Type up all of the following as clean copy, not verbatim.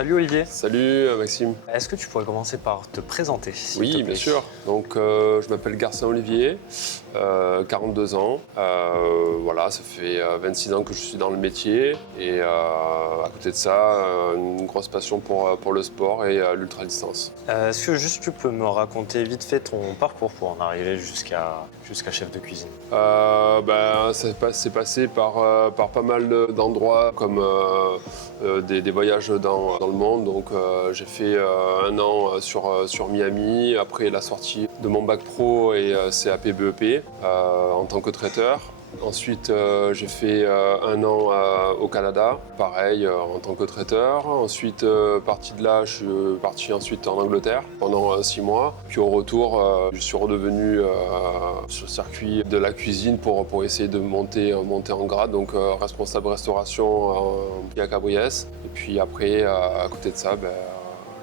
Salut Olivier. Salut Maxime. Est-ce que tu pourrais commencer par te présenter, s'il te Oui, plaît? bien sûr. Donc, je m'appelle Garcin Olivier, 42 ans. Voilà, ça fait 26 ans que je suis dans le métier. Et à côté de ça, une grosse passion pour le sport et l'ultra-distance. Est-ce que juste tu peux me raconter vite fait ton parcours pour en arriver jusqu'à chef de cuisine? C'est passé par pas mal d'endroits comme des voyages dans le monde. Donc j'ai fait un an sur Miami, après la sortie de mon bac pro et CAP BEP en tant que traiteur. Ensuite, j'ai fait un an au Canada, pareil, en tant que traiteur. Ensuite, parti de là, je suis parti ensuite en Angleterre pendant 6 mois. Puis au retour, je suis redevenu sur le circuit de la cuisine pour essayer de monter en grade, donc responsable restauration à Cabriès. Et puis après, à côté de ça,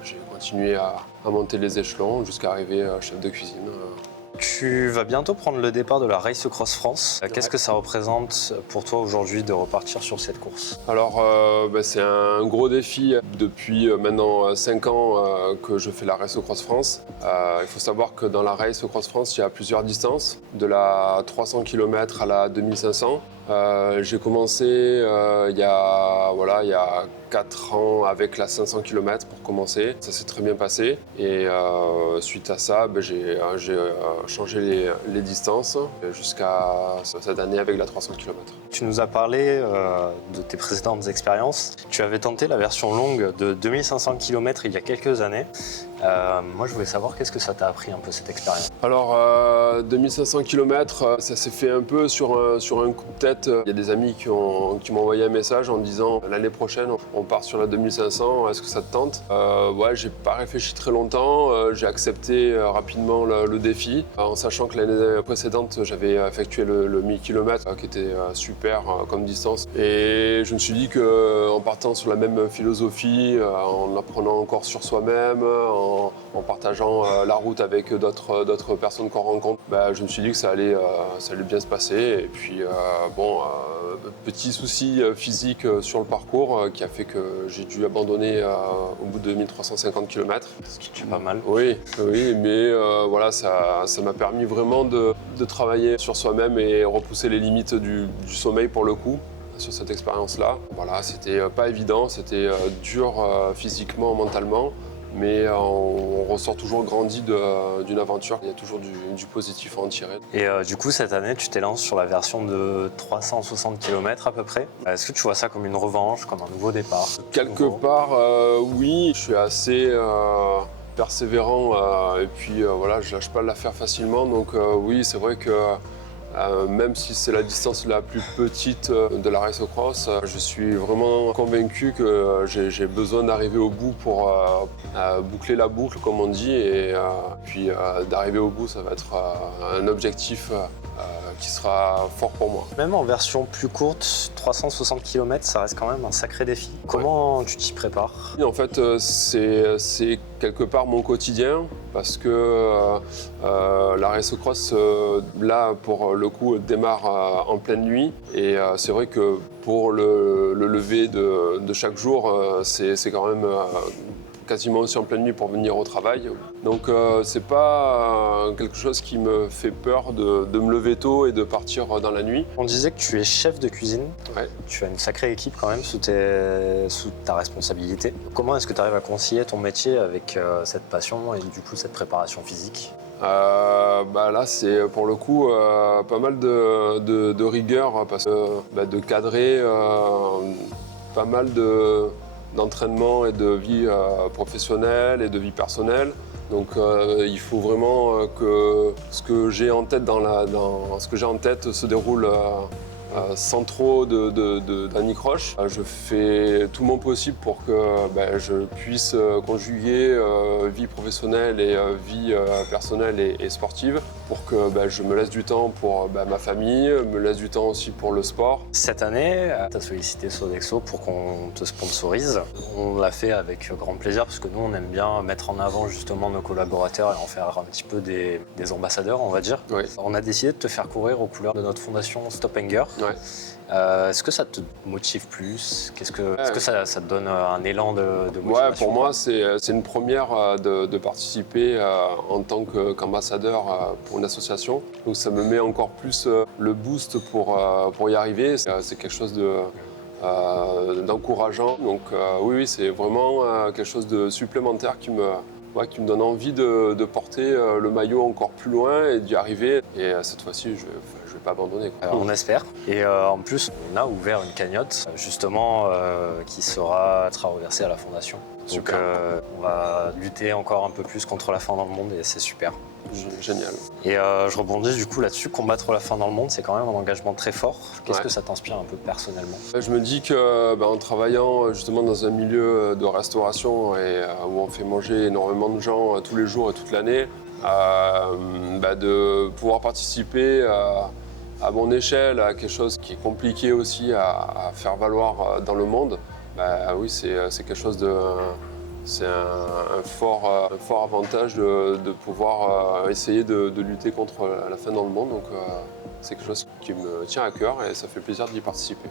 j'ai continué à monter les échelons jusqu'à arriver chef de cuisine. Tu vas bientôt prendre le départ de la Race Cross France. Qu'est-ce que ça représente pour toi aujourd'hui de repartir sur cette course? Alors, c'est un gros défi. Depuis maintenant 5 ans que je fais la Race Cross France. Il faut savoir que dans la Race Cross France, il y a plusieurs distances, de la 300 km à la 2500. J'ai commencé il y a 4 ans avec la 500 km pour commencer. Ça s'est très bien passé. Et suite à ça, j'ai changé les distances jusqu'à cette année avec la 300 km. Tu nous as parlé de tes précédentes expériences. Tu avais tenté la version longue de 2500 km il y a quelques années. Moi, je voulais savoir qu'est-ce que ça t'a appris un peu cette expérience. Alors, 2500 km, ça s'est fait un peu sur un coup de tête. Il y a des amis qui m'ont envoyé un message en disant l'année prochaine, on part sur la 2500, est-ce que ça te tente? Ouais, j'ai pas réfléchi très longtemps, j'ai accepté rapidement le défi, en sachant que l'année précédente, j'avais effectué le 1000 km, qui était super comme distance. Et je me suis dit qu'en partant sur la même philosophie, en apprenant encore sur soi-même, en partageant la route avec d'autres personnes qu'on rencontre, je me suis dit que ça allait bien se passer. Et puis, petit souci physique sur le parcours qui a fait que j'ai dû abandonner au bout de 1350 km. Ce qui est pas mal. Oui, mais voilà, ça m'a permis vraiment de travailler sur soi-même et repousser les limites du sommeil pour le coup. Sur cette expérience-là. Voilà, c'était pas évident, c'était dur physiquement, mentalement, mais on ressort toujours grandi d'une aventure. Il y a toujours du positif à en tirer. Et du coup, cette année, tu t'élances sur la version de 360 km à peu près. Est-ce que tu vois ça comme une revanche, comme un nouveau départ? Quelque part, oui. Je suis assez persévérant et puis voilà, je lâche pas l'affaire facilement. Donc oui, c'est vrai que même si c'est la distance la plus petite de la Race Cross, je suis vraiment convaincu que j'ai besoin d'arriver au bout pour boucler la boucle, comme on dit, et puis d'arriver au bout, ça va être un objectif qui sera fort pour moi. Même en version plus courte, 360 km, ça reste quand même un sacré défi. Comment tu t'y prépares? En fait, c'est quelque part mon quotidien, parce que la Race Cross, là, pour le coup, démarre en pleine nuit. Et c'est vrai que pour le lever de chaque jour, c'est quand même quasiment aussi en pleine nuit pour venir au travail. Donc c'est pas quelque chose qui me fait peur de me lever tôt et de partir dans la nuit. On disait que tu es chef de cuisine. Ouais. Tu as une sacrée équipe quand même sous ta responsabilité. Comment est-ce que tu arrives à concilier ton métier avec cette passion et du coup cette préparation physique? Là, c'est pour le coup pas mal de rigueur, parce que de cadrer pas mal d'entraînement et de vie professionnelle et de vie personnelle. Donc il faut vraiment que ce que j'ai en tête se déroule sans trop d'anicroche. Je fais tout mon possible pour que je puisse conjuguer vie professionnelle et vie personnelle et sportive, pour que je me laisse du temps pour ma famille, me laisse du temps aussi pour le sport. Cette année, tu as sollicité Sodexo pour qu'on te sponsorise. On l'a fait avec grand plaisir parce que nous, on aime bien mettre en avant justement nos collaborateurs et en faire un petit peu des ambassadeurs, on va dire. Oui. On a décidé de te faire courir aux couleurs de notre fondation Stop Anger. Ouais. Est-ce que ça te motive plus? Est-ce que ça te donne un élan de motivation? Ouais, pour moi, c'est une première de participer en tant qu'ambassadeur pour une association. Donc ça me met encore plus le boost pour y arriver. C'est quelque chose d'encourageant. Donc oui, c'est vraiment quelque chose de supplémentaire qui me donne envie de porter le maillot encore plus loin et d'y arriver. Et cette fois-ci, je vais pas abandonner. On espère. Et en plus, on a ouvert une cagnotte, justement, qui sera reversée à la fondation. Donc on va lutter encore un peu plus contre la faim dans le monde et c'est super. Génial. Et je rebondis du coup là-dessus, combattre la faim dans le monde, c'est quand même un engagement très fort. Qu'est-ce que ça t'inspire un peu personnellement? Je me dis que en travaillant justement dans un milieu de restauration et où on fait manger énormément de gens tous les jours et toute l'année, de pouvoir participer à mon échelle à quelque chose qui est compliqué aussi à faire valoir dans le monde, oui, c'est quelque chose de... C'est un fort avantage de pouvoir essayer de lutter contre la faim dans le monde. Donc c'est quelque chose qui me tient à cœur et ça fait plaisir d'y participer.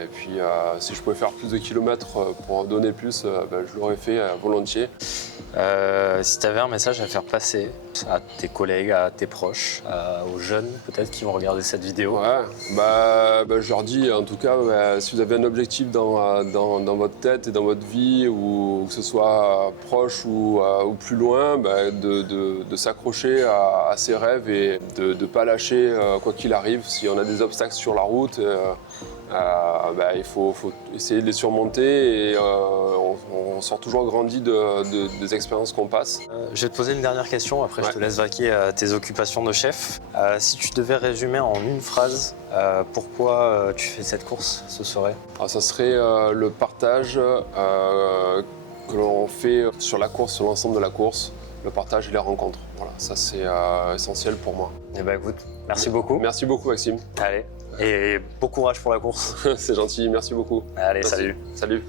Et puis si je pouvais faire plus de kilomètres pour donner plus, je l'aurais fait volontiers. Si tu avais un message à faire passer à tes collègues, à tes proches, aux jeunes peut-être qui vont regarder cette vidéo. Je leur dis en tout cas, si vous avez un objectif dans votre tête et dans votre vie, ou que ce soit proche ou plus loin, de s'accrocher à ses rêves et de ne pas lâcher quoi qu'il arrive. Si on a des obstacles sur la route, il faut essayer de les surmonter et on sort toujours grandi des expériences qu'on passe. Je vais te poser une dernière question, après je te laisse vaquer à tes occupations de chef. Si tu devais résumer en une phrase pourquoi tu fais cette course, ce serait? Ça serait le partage que l'on fait sur la course, sur l'ensemble de la course, le partage et les rencontres. Voilà, ça c'est essentiel pour moi. Eh ben écoute, merci beaucoup. Merci beaucoup Maxime. Allez, et bon courage pour la course. C'est gentil, merci beaucoup. Allez, merci. Salut. Salut.